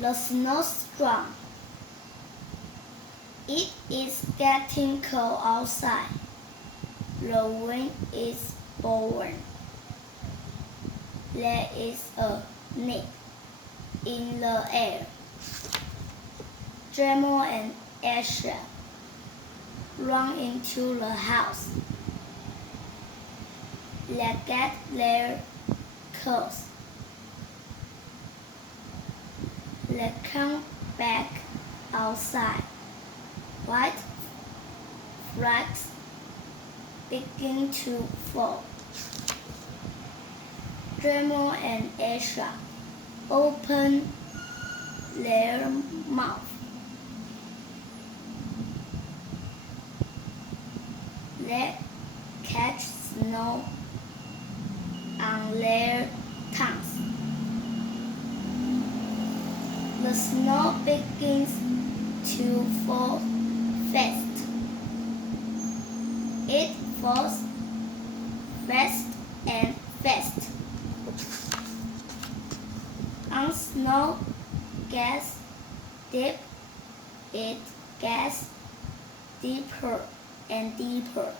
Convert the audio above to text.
The snowstorm. It is getting cold outside. The wind is blowing. There is a nick in the air. Dremel and Asher run into the house. They get their coats. They come back outside. White flags begin to fall. Dremel and Asher open their mouth. They catch snow on their tongues. The snow begins to fall fast. It falls fast and fast. As snow gets deep, it gets deeper and deeper.